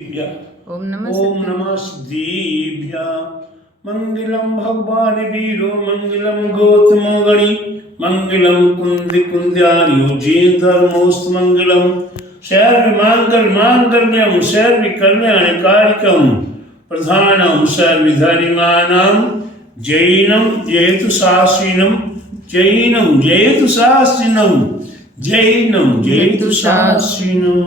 ओम नमः ओम नमः सिद्धिभ्यः। मंगलम भगवान वीरो मंगलम गौतमो गणि मंगलम कुंद कुंद्यार्यो जैन धर्मोस्त मंगलम सर्व मांगल मांगल्यम सर्व कल्याणकारिकम प्रधानम सर्वधर्माणां जैनम जयतु शास्त्रिनम जैनम जयतु शास्त्रिनम जैनम जयतु शास्त्रिनम।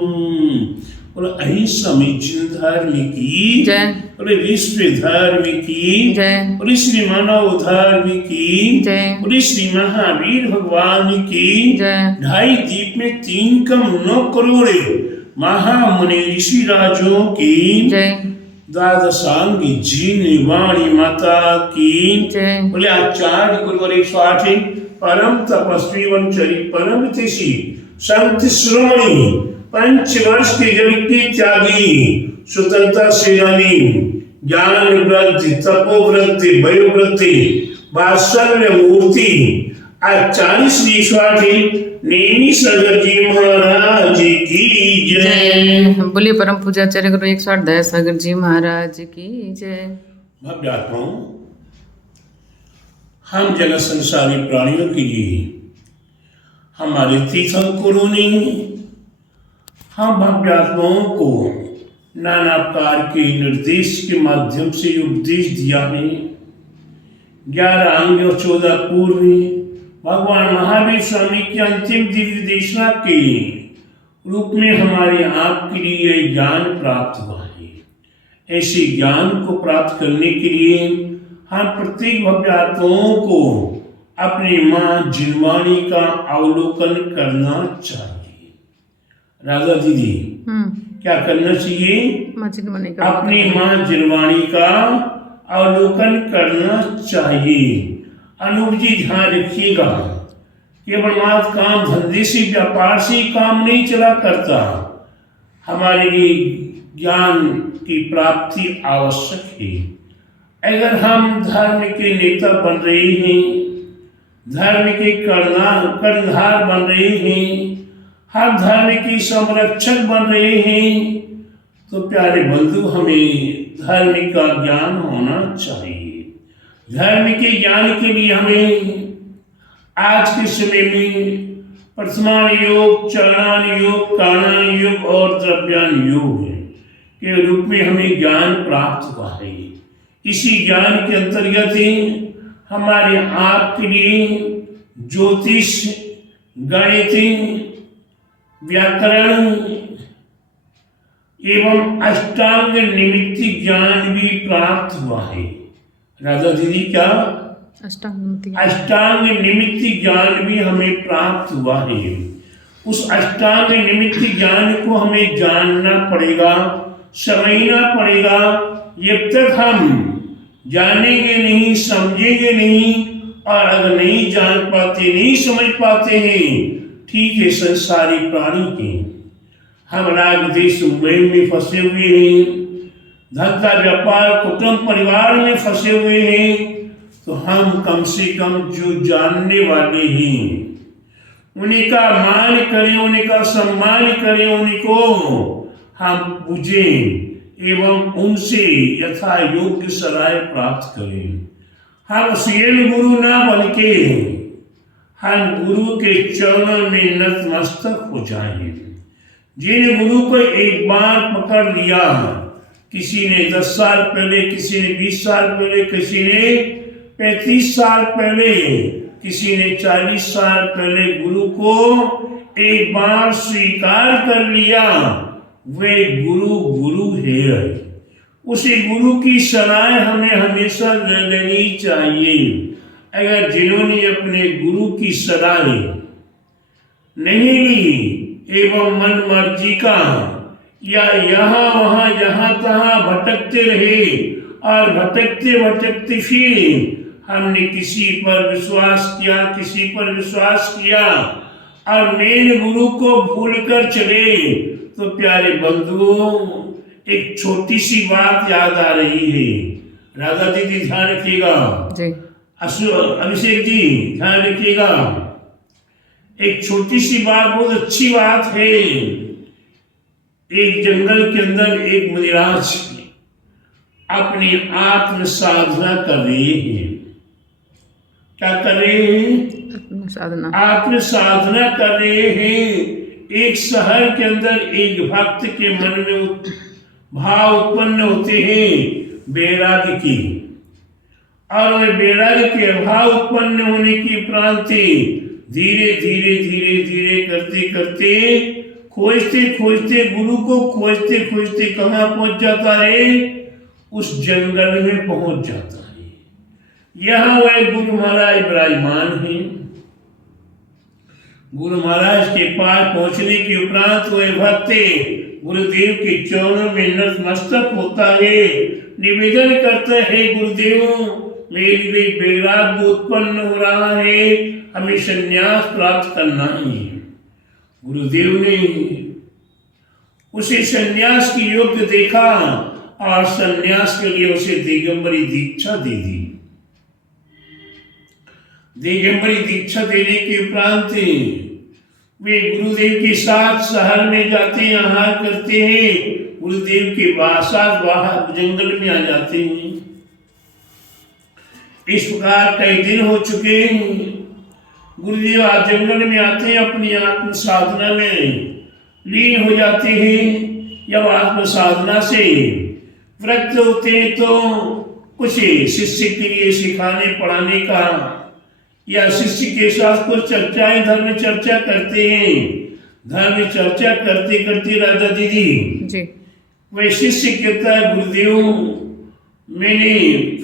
और अहिंसमी धर्म की जय, और विश्व धर्म की जय, और श्री मानव धर्म की जय, और श्री महावीर भगवान की जय, 2.5 दीप में 3 कम 9 करोड़ महामुनि ऋषि राजों की जय, द्वादशांगी जीन वाणी माता की जय, बोले आचार्य गुरुवर 108 परम तपस्वी वंचरी परम तिषि संत श्रोमणी 5 वर्ष की जल की त्यागी स्वतंत्रता सेनानी ज्ञान वृद्धि तपोवृत्ति वयोवृत्ति वात्सल्य मूर्ति आज 40 नेमी सागर जी महाराज की जय। बोलिए परम पूज्याचार्य गुरु 108 दया सागर जी महाराज की जय। भव्यात्माओं, हम जन संसारी प्राणियों के लिए हमारे तीर्थंकरों ने हम भव्यात्माओं को नाना प्रकार के निर्देश के माध्यम से उपदेश दिया है। 11 अंग और 14 पूर्व भगवान महावीर स्वामी की अंतिम दिव्य देशना के रूप में हमारे आपके लिए ज्ञान प्राप्त हुआ है। ऐसे ज्ञान को प्राप्त करने के लिए हम प्रत्येक भव्यात्माओं को अपनी माँ जिनवाणी का अवलोकन करना चाहिए। राजा दीदी, क्या करना चाहिए? अपनी माँ जिनवाणी का अवलोकन करना चाहिए। अनूप जी ध्यान रखिएगा, केवल मात्र काम धंधे से व्यापार से काम नहीं चला करता, हमारे लिए ज्ञान की प्राप्ति आवश्यक है। अगर हम धर्म के नेता बन रहे हैं, धर्म के कर्णधार बन रहे हैं, हम धर्म की संरक्षक बन रहे हैं, तो प्यारे बंधु हमें धर्म का ज्ञान होना चाहिए। धर्म के ज्ञान के लिए हमें आज के समय में प्रथमान योग, चरणान योग, काणान योग और द्रव्यान योग के रूप में हमें ज्ञान प्राप्त हुआ है। इसी ज्ञान के अंतर्गत हमारे आपके लिए ज्योतिष, गणित, व्याकरण एवं अष्टांग निमित्ति ज्ञान भी प्राप्त हुआ है। राजा दीदी, क्या अष्टांग निमित्ति ज्ञान भी हमें प्राप्त हुआ है। उस अष्टांग निमित्ति ज्ञान को हमें जानना पड़ेगा, समझना पड़ेगा। जब तक हम जानेंगे नहीं, समझेंगे नहीं, और अगर नहीं जान पाते, नहीं समझ पाते हैं, ठीक है, संसारी प्राणी के हम राग देश में फंसे हुए हैं, धंधा व्यापार कुटुंब परिवार में फंसे हुए हैं, तो हम कम से कम जो जानने वाले हैं उन्हीं का मान करें, उन्हीं का सम्मान करें, उन्हीं को हम पूजें एवं उनसे यथा योग्य सराय प्राप्त करें। हम स्वयं गुरु ना बल्कि हम गुरु के चरणों में नतमस्तक हो जाएं। जिन गुरु को एक बार पकड़ लिया, किसी ने 10 साल पहले, किसी ने 20 साल पहले, किसी ने 35 साल पहले, किसी ने 40 साल पहले गुरु को एक बार स्वीकार कर लिया, वे गुरु गुरु है। उसी गुरु की सलाह हमें हमेशा लेनी चाहिए। अगर जिन्होंने अपने गुरु की सलाह नहीं ली एवं मन मर्जी का या यहाँ वहाँ जहाँ तहाँ भटकते रहे और भटकते भटकते फिर हमने किसी पर विश्वास किया, किसी पर विश्वास किया और मेन गुरु को भूल कर चले, तो प्यारे बंधुओं, एक छोटी सी बात याद आ रही है। राधा दीदी ध्यान रखिएगा, अभिषेक जी ध्यान रखिएगा, एक छोटी सी बात बहुत अच्छी बात है। एक जंगल के अंदर एक मुनिराज अपनी आत्म साधना कर रहे हैं। क्या कर रहे हैं? साधना। आत्म साधना कर रहे हैं। एक शहर के अंदर एक भक्त के मन में भाव उत्पन्न होते हैं वैराग्य की, और वह वैराग्य के भाव उत्पन्न होने की उपरांत धीरे धीरे धीरे धीरे करते करते खोजते खोजते गुरु को खोजते खोजते कहाँ पहुंच जाता है? उस जंगल में पहुंच जाता है। यहाँ वह गुरु महाराज विराजमान हैं। गुरु महाराज के पास पहुंचने के उपरांत वह भक्त गुरुदेव के चरणों में नतमस्तक होता है, निवेदन करता है, गुरुदेव मेरे लिए वैराग्य उत्पन्न हो रहा है, हमें संन्यास प्राप्त करना है। गुरुदेव ने उसे संन्यास की योग्य देखा और संन्यास के लिए उसे दिगंबरी दीक्षा दे दी। दिगंबरी दीक्षा देने के उपरांत वे गुरुदेव के साथ शहर में जाते हैं, आहार करते हैं, गुरुदेव के साथ बाहर जंगल में आ जाते हैं। इस प्रकार कई दिन हो चुके हैं। गुरुदेव आज जंगल में आते हैं, अपनी आत्म साधना में लीन हो जाते हैं। जब आत्म साधना से वृत्त होते हैं तो कुछ शिष्य के लिए सिखाने पढ़ाने का या शिष्य के साथ कुछ चर्चाएं धर्म चर्चा करते हैं। धर्म चर्चा करते करते राधा दीदी जी वह शिष्य कहता है, गुरुदेव मैंने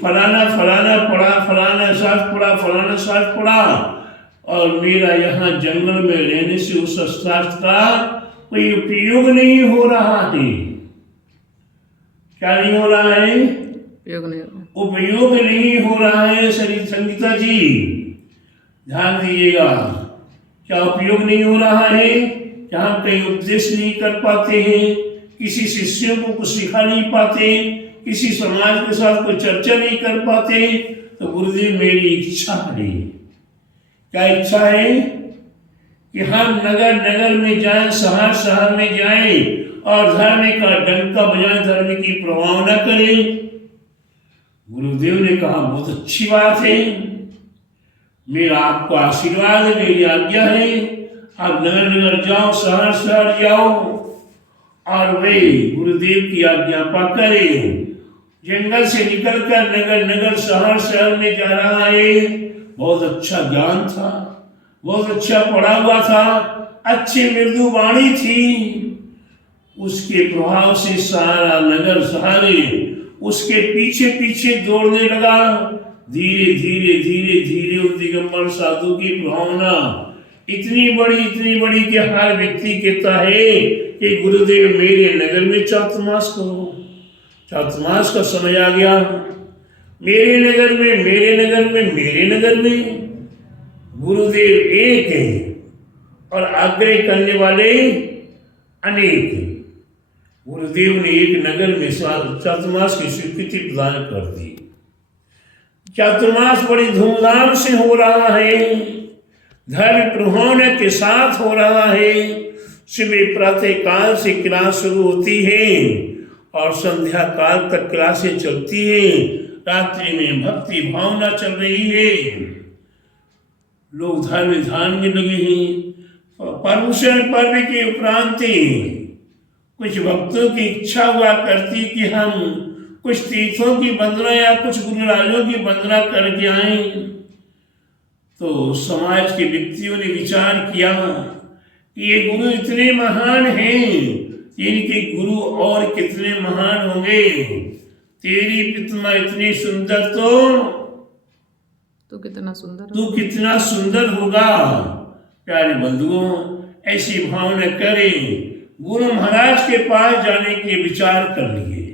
फलाना फलाना पढ़ा, फलाना शास्त्र पढ़ा, फलाना शास्त्र पढ़ा, और मेरा यहाँ जंगल में रहने से उस शास्त्र का कोई उपयोग नहीं हो रहा है। क्या नहीं हो रहा है? उपयोग नहीं हो रहा है। शरीर संगीता जी ध्यान दीजिएगा, क्या उपयोग नहीं हो रहा है? क्या हम कहीं उपदेश नहीं कर पाते हैं, किसी शिष्यों को कुछ सिखा नहीं पाते, किसी समाज के साथ कोई चर्चा नहीं कर पाते? तो गुरुदेव मेरी इच्छा है। क्या इच्छा है? कि हम नगर नगर में जाएं, शहर शहर में जाएं और धर्म का डंका बजाएं, धर्म की प्रवाह न करें। गुरुदेव ने कहा बहुत अच्छी बात है, मेरा आपको आशीर्वाद है, मेरी आज्ञा है, आप नगर नगर जाओ, शहर शहर जाओ। और वे गुरुदेव की आज्ञा पाकर जंगल से निकलकर नगर नगर शहर शहर में जा रहा है। बहुत अच्छा ज्ञान था, बहुत अच्छा पढ़ा हुआ था, अच्छी मृदु वाणी थी। उसके प्रभाव से सारा नगर शहर उसके पीछे पीछे दौड़ने लगा। धीरे धीरे धीरे धीरे उस दिगंबर साधु की भावना इतनी बड़ी कि हर व्यक्ति कहता है कि गुरुदेव मेरे नगर में चातुर्मास करो, चातुर्मास का समय आ गया। मेरे नगर में, मेरे नगर में, मेरे नगर में। गुरुदेव एक है और आग्रह करने वाले अनेक हैं। गुरुदेव ने एक नगर में चातुर्मास की स्वीकृति प्रदान कर दी। चातुर्मास बड़ी धूमधाम से हो रहा है, धर्म प्रभावना के साथ हो रहा है। सुबह प्रातः काल से क्लास शुरू होती है और संध्या काल तक क्लासें चलती है। रात्रि में भक्ति भावना चल रही है, लोग धर्म ध्यान में लगे हैं। पर्वशन पर्व के उपरांत कुछ भक्तों की इच्छा हुआ करती कि हम कुछ तीर्थों की वंदना या कुछ गुरुराजों की वंदना करके आए। तो समाज के व्यक्तियों ने विचार किया कि ये गुरु इतने महान हैं, इनके गुरु और कितने महान होंगे। तेरी प्रतिमा इतनी सुंदर तो कितना सुंदर, तू कितना सुंदर होगा। प्यारे बंधुओं, ऐसी भावना करें। गुरु महाराज के पास जाने के विचार कर लिए,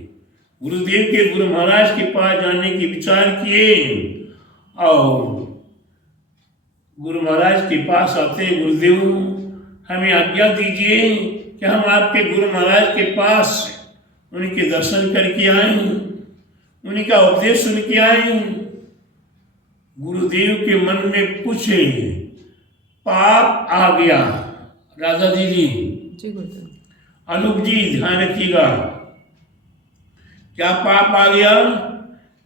गुरुदेव के गुरु महाराज के पास जाने के विचार किए और गुरु महाराज के पास आते, गुरुदेव हमें आज्ञा दीजिए कि हम आपके गुरु महाराज के पास उनके दर्शन करके आए, उनका उपदेश सुन के आए। गुरुदेव के मन में कुछ पाप आ गया। राधा दीदी जी गुरुदेव, अनूप जी ध्यान रखिएगा, क्या पाप आ गया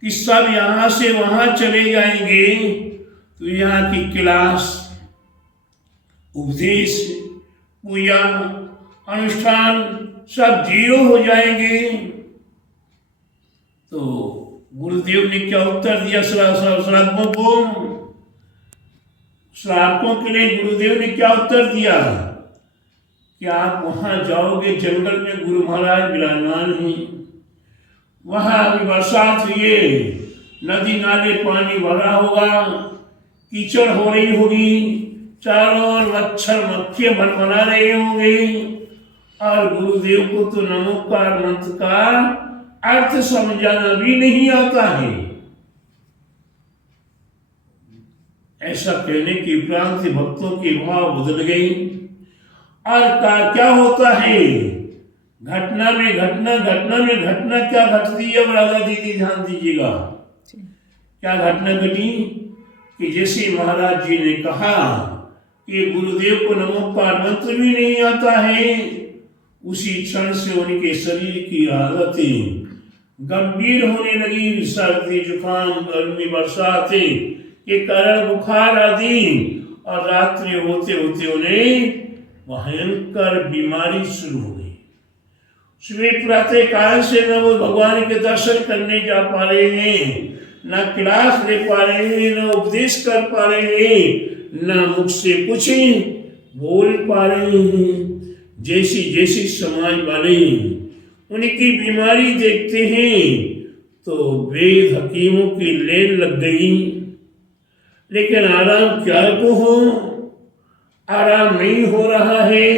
कि सब यहां से वहां चले जाएंगे, तो यहाँ की क्लास, उपदेश, पूजा, अनुष्ठान सब जीरो हो जाएंगे। तो गुरुदेव ने क्या उत्तर दिया श्रावकों को? श्रावकों के लिए गुरुदेव ने क्या उत्तर दिया कि आप वहां जाओगे, जंगल में गुरु महाराज विराजमान हैं, वहां अभी बरसात हुई है, नदी नाले पानी भरा होगा, कीचड़ हो रही होगी, चारों ओर मच्छर मक्खियां भनभना रहे होंगे, और गुरुदेव को तो नमोकार मंत्र का अर्थ समझाना भी नहीं आता है। ऐसा कहने के उपरांत भक्तों के भाव बदल गए, और क्या होता है, घटना में घटना क्या घटती है? राधा दीदी ध्यान दीजिएगा, क्या घटना घटी कि जैसे महाराज जी ने कहा कि गुरुदेव को नमोकार मंत्र भी नहीं आता है, उसी क्षण से उनके शरीर की हालतें गंभीर होने लगी। सर्दी, जुकाम, गर्मी, बरसातें के कारण बुखार आदि, और रात्रि होते होते उन्हें भयंकर बीमारी शुरू हो गई। सुबह प्रातः काल से न वो भगवान के दर्शन करने जा पा रहे हैं, न क्लास ले पा रहे हैं, न उपदेश कर पा रहे हैं, न मुख से कुछ बोल पा रहे हैं। जैसी जैसी समाज वाले उनकी बीमारी देखते हैं तो वेद हकीमों की लेन लग गई, लेकिन आराम क्या को हो, आराम नहीं हो रहा है।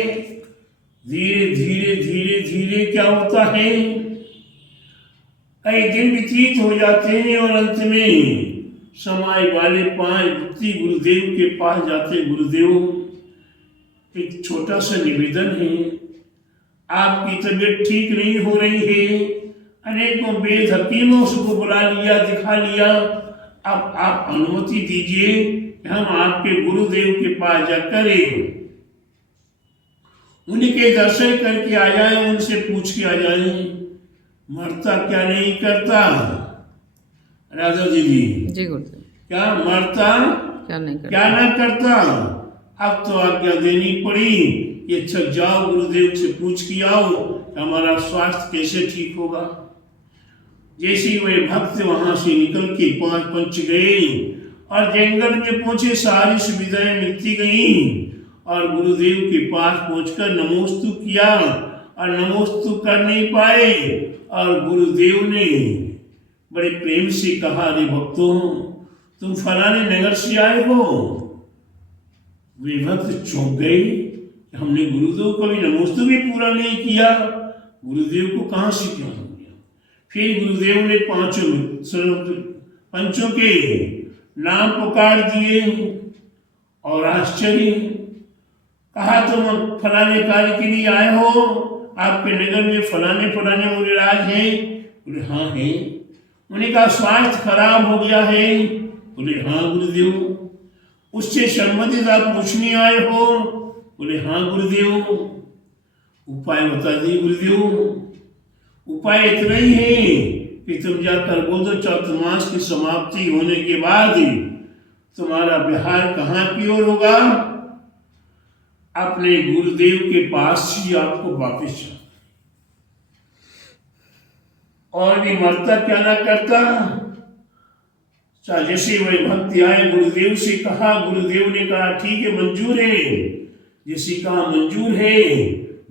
धीरे धीरे धीरे धीरे क्या होता है, कई दिन व्यतीत हो जाते हैं, और अंत में समाज वाले 5 व्यक्ति गुरुदेव के पास जाते। गुरुदेव, एक छोटा सा निवेदन है, आपकी तबीयत ठीक नहीं हो रही है, अनेकों वेद हकीमों को बुला लिया, दिखा लिया, अब आप अनुमति दीजिए कि हम आपके गुरुदेव के पास जाकर उनके दर्शन करके आ जाए, उनसे पूछ के आ जाए, मरता क्या नहीं करता? राधा दीदी जी गुरुदेव, क्या मरता क्या नहीं करता, क्या ना करता? अब तो आज्ञा देनी पड़ी, ये अच्छा जाओ गुरुदेव से पूछ के आओ हमारा स्वास्थ्य कैसे ठीक होगा। जैसे वे भक्त वहां से निकल के 5 पंच गए और जंगल में पहुंचे, सारी सुविधाएं मिलती गई, और गुरुदेव के पास पहुंचकर नमोस्तु किया, और नमोस्तु कर नहीं पाए, और गुरुदेव ने बड़े प्रेम से कहा, अरे भक्तों, तुम फलाने नगर से आए हो। वे भक्त चौंक गए, हमने गुरुदेव को भी नमोस्तु भी पूरा नहीं किया, गुरुदेव को कहाँ से क्या हो गया। फिर गुरुदेव ने 5 पंचों के नाम पुकार दिए, और आश्चर्य, कहा तुम फलाने कार्य के लिए आए हो, आपके नगर में फलाने फलाने मुनिराज हैं? बोले हाँ है। उन्हें कहा स्वास्थ्य खराब हो गया है? बोले हाँ गुरुदेव। उससे संबंधित आप पूछने आए हो? बोले हाँ गुरुदेव। उपाय बता दी गुरुदेव। उपाय इतना ही है कि तुम जाकर बोल दो, चातुर्मास की समाप्ति होने के बाद तुम्हारा विहार कहाँ की ओर होगा? अपने गुरुदेव के पास ही आपको वापस जाना, और भी मरता क्या ना करता। जैसे वही भक्ति आए, गुरुदेव से कहा, गुरुदेव ने कहा ठीक है मंजूर है। जैसे कहा मंजूर है,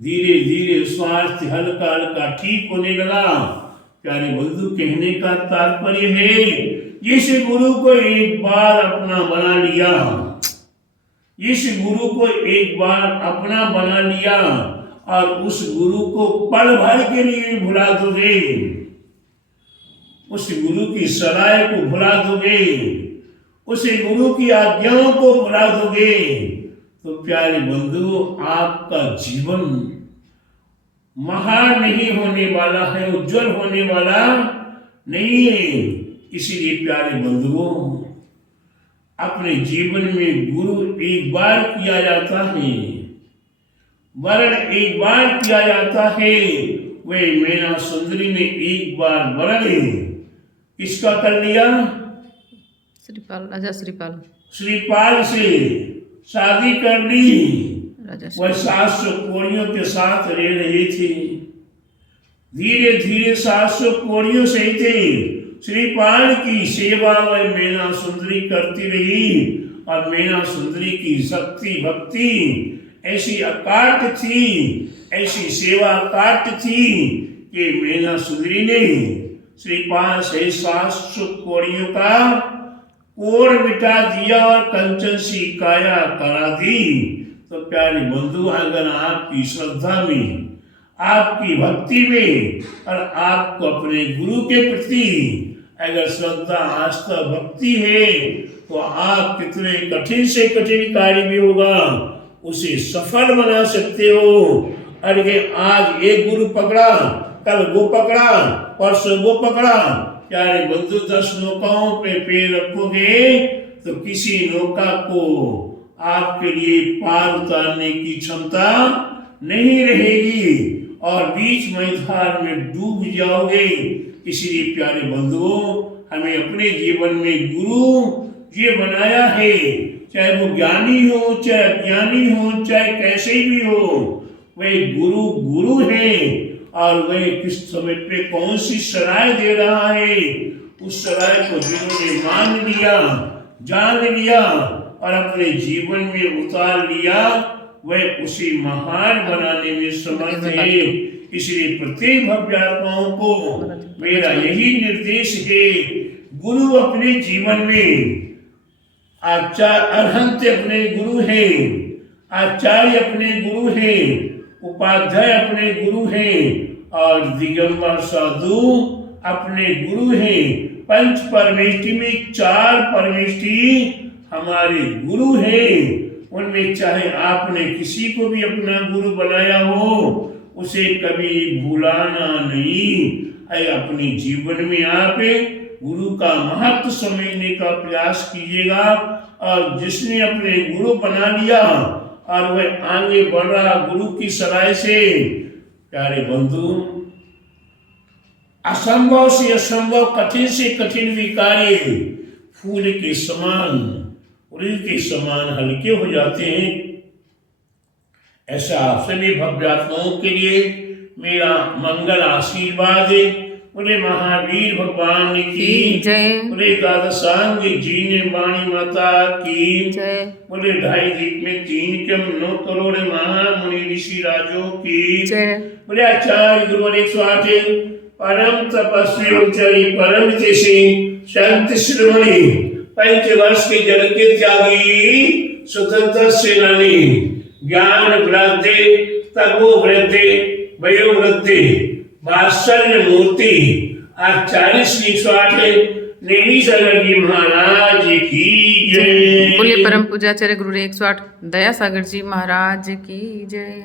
धीरे धीरे स्वास्थ्य हल्का हल्का ठीक होने लगा। प्यारे बंधु, कहने का तात्पर्य है, जिस गुरु को एक बार अपना बना लिया, इस गुरु को एक बार अपना बना लिया, और उस गुरु को पल भर के लिए भुला दोगे, उस गुरु की सराय को भुला दोगे, उस गुरु की आज्ञाओं को भुला दोगे, तो प्यारे बंधु आपका जीवन महान नहीं होने वाला है, उज्जवल होने वाला नहीं है। इसीलिए प्यारे बंधुओं, अपने जीवन में गुरु एक बार किया जाता है, वर्ण एक बार किया जाता है, वे मैना सुंदरी ने एक बार वर्ण किसका कर लिया? श्रीपाल, राजा श्रीपाल, श्रीपाल से शादी कर ली। राजा वह 700 कोड़ियों के साथ रह रही थी। धीरे धीरे 700 कोड़ियों से थे श्रीपाल की सेवा वह मैना सुंदरी करती रही, और मैना सुंदरी की शक्ति भक्ति ऐसी अकाट थी, ऐसी सेवा अकाट थी कि मैना सुंदरी ने श्रीपाल से 700 कोड़ियों का कोड़ मिटा दिया और कंचन सी काया करा दी। तो प्यारे बंधु, अगर आपकी श्रद्धा में, आपकी भक्ति में और आपको अपने गुरु के प्रति अगर श्रद्धा आस्था भक्ति है, तो आप कितने कठिन से कठिन कार्य भी होगा उसे सफल बना सकते हो। अरे आज एक गुरु पकड़ा, कल वो पकड़ा, परसों वो पकड़ा, प्यारे बंधु 10 नौकाओं पे पैर रखोगे तो किसी नौका को आपके लिए पार उतारने की क्षमता नहीं रहेगी और बीच मैदान में डूब जाओगे। इसलिए प्यारे बंधुओं, हमें अपने जीवन में गुरु ये बनाया है, चाहे वो ज्ञानी हो, चाहे अज्ञानी हो, चाहे कैसे भी हो, वह गुरु गुरु है। और वह किस समय पे कौन सी सराय दे रहा है, उस सराय को जिन्होंने मान लिया, जान लिया और अपने जीवन में उतार लिया, वह उसी महान बनाने में समर्थ है। इसलिए प्रत्येक भव्य आत्माओं को मेरा यही निर्देश है, गुरु अपने जीवन में, आचार्य अरहंत अपने गुरु हैं, आचार्य अपने गुरु हैं, उपाध्याय अपने गुरु हैं और दिगंबर साधु अपने गुरु हैं। पंच परमेष्टि में 4 परमेष्टि हमारे गुरु हैं। उनमें चाहे आपने किसी को भी अपना गुरु बनाया हो, उसे कभी भुलाना नहीं है। अपने जीवन में आप गुरु का महत्व समझने का प्रयास कीजिएगा, और जिसने अपने गुरु बना लिया और वह आगे बढ़ रहा गुरु की सराय से, प्यारे बंधु, असंभव से असंभव, कठिन से कठिन भी कार्य फूल के समान, उड़ीद के समान हल्के हो जाते हैं। ऐसा सभी भव्य आत्माओं के लिए मेरा मंगल आशीर्वाद है। बोले महावीर भगवान की जय, बोले द्वादशांग जीने वाणी माता की जय, बोले 2.5 दीप में 3 कम 9 करोड़ महामुनि ऋषि राजों की जय, बोले आचार्य गुरुवर 108 परम तपस्वी उच्चरी परम तेसी शांति श्रमणी 5 वर्ष के जल के त्यागी स्वतंत्र सेनानी ज्ञान वृद्धि तपो वृद्धि वयो वृद्धि वात्सल्य मूर्ति आचार्य श्री 108 नेमी सागर जी महाराज की जय। बोले परम पूज्याचार्य गुरु 108 दया सागर जी महाराज की जय।